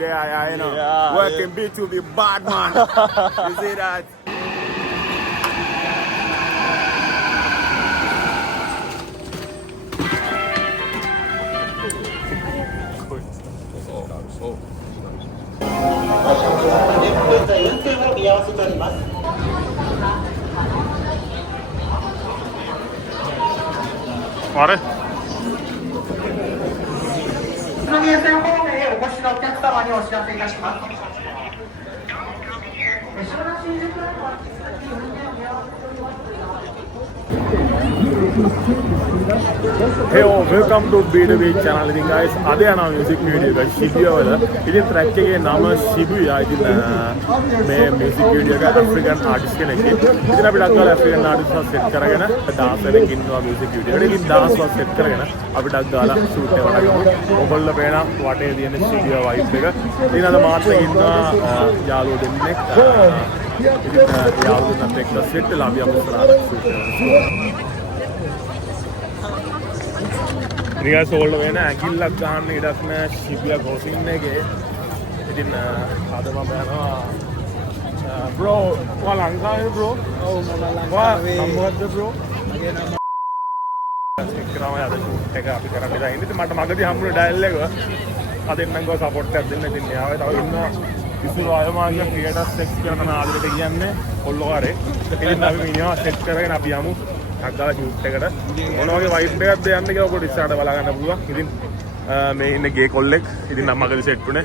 Yeah, you know. Working B2B bad man. You see that? What? 宇都宮線方面へお越しのお客様にお知らせいたします。湘南新宿ラインは運転を見合わせております。 Hey, welcome to B2B channel. ඉතින් guys අද යනවා music video එක Shibuya වල. ඉතින් track එකේ නම Shibuya. ඉතින් මේ music video එක African artist කෙනෙක්ගේ. ඉතින් අපි ඩක් ගාලා African artist වත් set කරගෙන dance එකක් ඉන්නවා music video එකට. ඉතින් dance වත් set කරගෙන අපි ඩක් ගාලා shoot එක වඩගමු. ඔයගොල්ලෝ පේන වටේ තියෙන Shibuya vibe එක. ඉතින් අද මාත් එක්ක ඉන්නවා යාළුවෝ දෙන්නෙක්. ඉතින් යාළුවෝ දෙන්නත් එක්ක set වෙලා අපි අපස්සරාට shoot කරනවා. නිකන් සෝල්ඩ් වෙන ඇකිල්ලක් ගන්න ඉඩක් නෑ Shibuya crossing එකේ. ඉතින් අද මම යනවා bro ඔයා ලංකාවේ bro? ඔව් මම ලංකාවේ. මොකද්ද bro? මගේ නම එක්කම අද shoot එක අපි කරන්න ඉතින් ඉතින් මට මගදී හම්බුනේ ඩයල් එක. අද එන්නම් ගෝ සපෝට් එකක් දෙන්න. ඉතින් එයාගේ තව ඉන්නවා ඉස්සර ආයමාගේ ක්‍රියේටර්ස් එක්ක කරන ආදරයට කියන්නේ කොල්ලෝකාරේ. ඉතින් අපි මිනිහා සෙට් කරගෙන අපි යමු. අග්ගාලා shoot එකට මොන වගේ vibe එකක්ද යන්නේ කියලා ඔකට ඉස්සරහට බලා ගන්න පුළුවන්. ඉතින් මේ ඉන්නේ ගේ කොල්ලෙක්. ඉතින් නම් මගදී සෙට් වුණේ.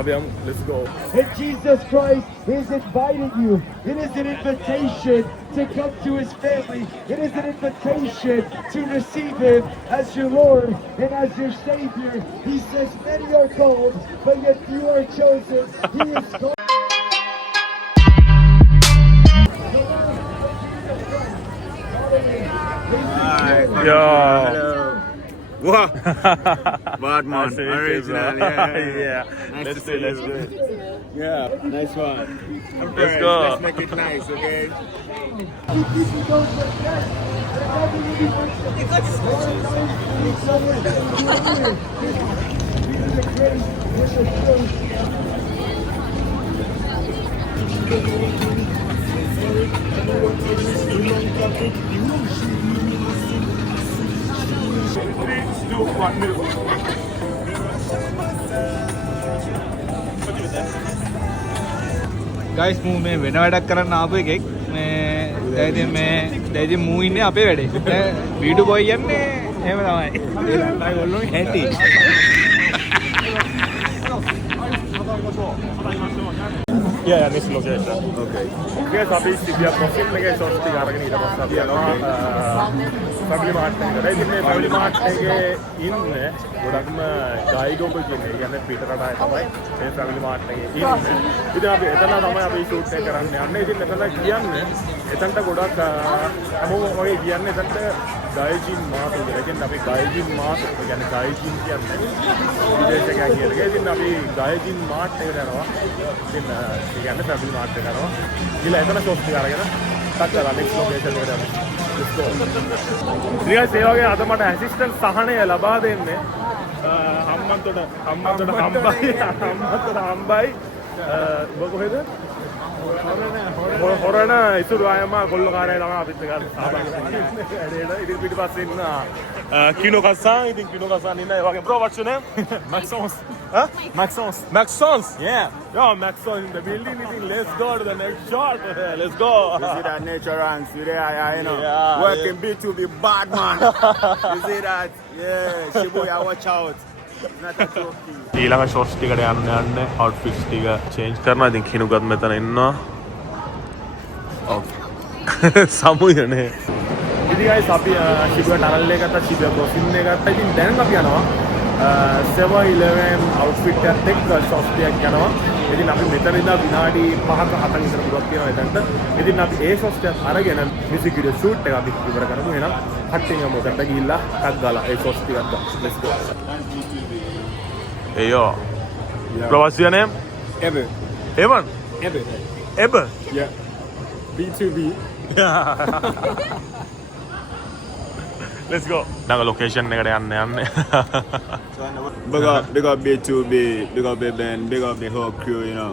අපි යමු. Let's go. And Jesus Christ is inviting you. It is an invitation to come to his family. It is an invitation to receive him as your Lord and as your Savior. He says many are called, but yet few are chosen. He is called. Yo. What? Bad man. Original. Yeah. Nice Let's to do it. see Let's you. do it. Yeah, nice one. Let's go. Let's make it nice, okay? Guys මූ මේ වෙන වැඩක් කරන්න ආපු එකෙක් මේ දැන් මේ මූ ඉන්නේ අපේ වැඩේ. දැන් වීඩියෝ බොයි යන්නේ එහෙම තමයි. ඒ ලංකාවේ ගොල්ලෝ හැටි. Yeah, this location. Okay. Yes, අපි Shibuya crossing එකේ shots ටික අරගෙන ඊට පස්සේ අපි යනවා family mart එකට. ඉතින් මේ family mart එකේ ඉන්නේ ගොඩක්ම ගයිඩෝක කියන්නේ. ඒ කියන්නේ පිටරට අය තමයි මේ family mart එකේ ඉන්නේ. ඉතින් අපි එතන තමයි අපි shoot එක කරන්න යන්නේ. ඉතින් එතන කියන්නේ එතනට ගොඩක් හැමෝම වගේ කියන්නේ එතනට ගයිජින් මාත් කියලා. ඒ කියන්නේ අපි ගයිජින් මාත් කියන්නේ ගයිජින් කියන්නේ විදේශිකයන් කියන එක. ඉතින් අපි ගයිජින් මාත් එකට යනවා. ඉතින් කියන්නේ family mart එකට යනවා. ගිහලා එතන shots ටික අරගෙන ටක්කලා next location එකට යනවා. Let's go. ඊළඟ ඒ වගේ අද මට assistant සහනය ලබා දෙන්නේ හම්බන්තොට හම්බයි ඔබ කොහෙද? හොරණ ඉතුරු අයම කොල්ලකාරය තමයි අපිත් ගන්න සහභාගී වෙන්නේ. ඉතින් පිටිපස්සේ ඉන්න කිනෝ කස්සන්. ඉතින් කිනෝ කස්සන් ඉන්න ඒ වගේ bro what's your name? Maxons. Huh? Maxons. Yeah. Yo, Maxons in the building. Itin let's go to the next shot. Let's go. You see that naturance with the you know. Yeah, Working B2B bad man. You see that? Yeah, Shibuya, watch out. Not a joke. ඊළඟ shots ටිකට යන්න අවුට්ෆිට්ස් ටික change කරනවා. ඉතින් කිනුගත් මෙතන ඉන්නවා. ඔව්. සමුයනේ. ඉතින් guys අපි Shibuya tunnel එක ගත්තා, Shibuya crossing එක ගත්තා. ඉතින් දැන් අපි යනවා 7-11 අවුට්ෆිට් එකත් එක්ක ෂොට්ස් ටිකක් යනවා. ඉතින් අපි මෙතන ඉඳලා විනාඩි 5ක 7ක විතර දුරක් තියෙනවා එතනට. ඉතින් අපි ඒ ෂොට්ස් ටික අරගෙන මියුසික් වීඩියෝ ෂූට් එක අපි ඉවර කරමු. එහෙනම් හට්ටින් යමු. එතනට ගිහිල්ලා ටක් ගාලා ඒ ෂොට්ස් ටික ගත්තා. Let's go. Hey yo. Yeah. Bro, what's your name? Ever. Evan? Ever. Ebba? Yeah. B2B. let's go. Naga location එකට යන්න. Big up B2B, big up Ben, big up the whole crew, you know.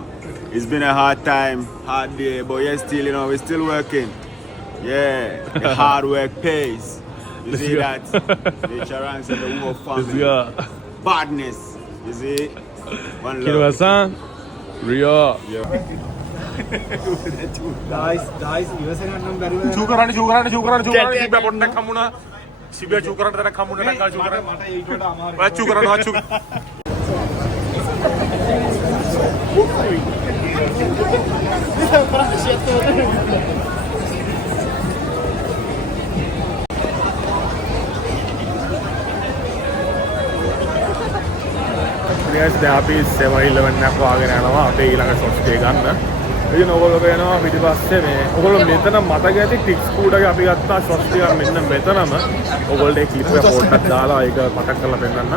It's been a hard time, hard day, but yes, still, you know, we're still working. Yeah, the hard work pays. You see that? The Charans and the Wu family. Badness. You see? One love. Kiruasan, Rio. guys ඉවස ගන්නම් බැරි වෙනවා. චූ කරන්න. සිබ්බා පොඩ්ඩක් හම්බුණා. සිබ්බා චූ කරන්න තරක් හම්බුණා. ටංගා චූ කරන්න. මට ඊට වඩා අමාරුයි. වා චූ කරනවා චූ. දැන් අපි 7-11 එකක් වාගෙන යනවා අපේ ඊළඟ ෂොට්ස් එක ගන්න. ඉතින් ඔයගොල්ලෝ වෙනවා පිටිපස්සේ මේ ඔයගොල්ලෝ මෙතන මතක ඇති ටික්ස් කූඩගේ අපි ගත්තා ෂොට්ස් ටික මෙන්න මෙතනම ඔයගොල්ලෝ ඒ ක්ලිප් එක පොඩ්ඩක් දාලා ඒක මතක් කරලා පෙන්නන්න.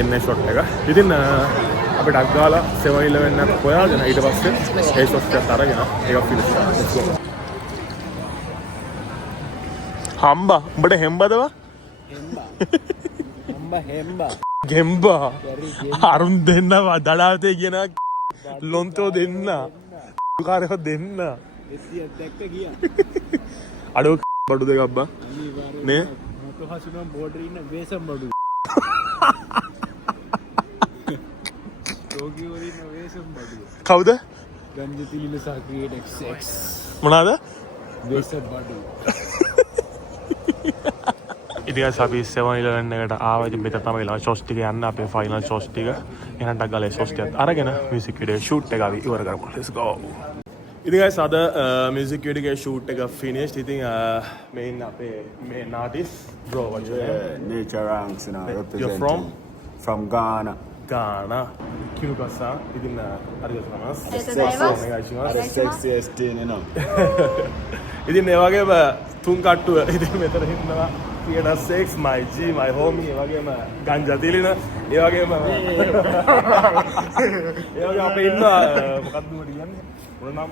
එන්නේ ෂොට් එක. ඉතින් අපි ඩක් ගාලා 7-11 එකක් හොයාගෙන ඊට පස්සේ ඒ ෂොට්ස් එක අරගෙන ඒක ෆිනිෂ් කරනවා. හම්බා උඹට හෙම්බදවා? ගෙම්බා අරුන් දෙන්න දඩාවතේ කියන ලොන්තෝ දෙන්න කාරක දෙන්න අඩෝ බඩු දෙක අබ්බා නේ කවුද මොනාද ඉතින් අපි 7-11 එකට ආවා. ඉතින් මෙතන තමයි ලා ෂොට්ස් ටික යන්න අපේ ෆයිනල් ෂොට්ස් ටික. එහෙනම් ඩක් ගාලා ෂොට්ස් ටික අරගෙන මියුසික් වීඩියෝ ෂූට් එක අපි ඉවර කරමු. let's go. ඉතින් guys අද මියුසික් වීඩියෝ එකේ ෂූට් එක finished. ඉතින් main අපේ main artist bro what you name? Nature Ranks, you know, representing. You're from? From Ghana. Ghana. Kiruka-san. Itin arigatou The sexiest thing, you know. ඉතින් ඒ වගේම තුන් කට්ටුව ඉතින් මෙතන ඉන්නවා. Theater 6, my G, my homie, ඒ වගේම ගංජා දිලින, ඒ වගේම අපේ ඉන්න මොකක්ද කියන්නේ? මොන නම්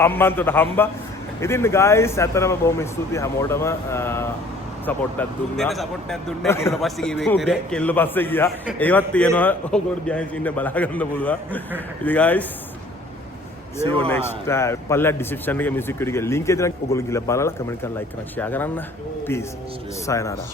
හම්බන්තොට හම්බා. ඉතින් guys ඇත්තටම බොහොම ස්තුතියි හැමෝටම සපෝට් එකක් දුන්නා. සපෝට් එකක් දුන්නේ කෙල්ල පස්සේ ගියේ කරේ. කෙල්ල පස්සේ ගියා. ඒවත් තියෙනවා. ඔයගොල්ලෝ ගියන් ඉන්න බලා ගන්න පුළුවන්. ඉතින් guys see you next time. පල්ලා description එකේ music video එකේ link එක තියෙනවා. ඔයගොල්ලෝ ගිහලා බලලා comment කරලා like කරලා share කරන්න. Peace. Sayonara.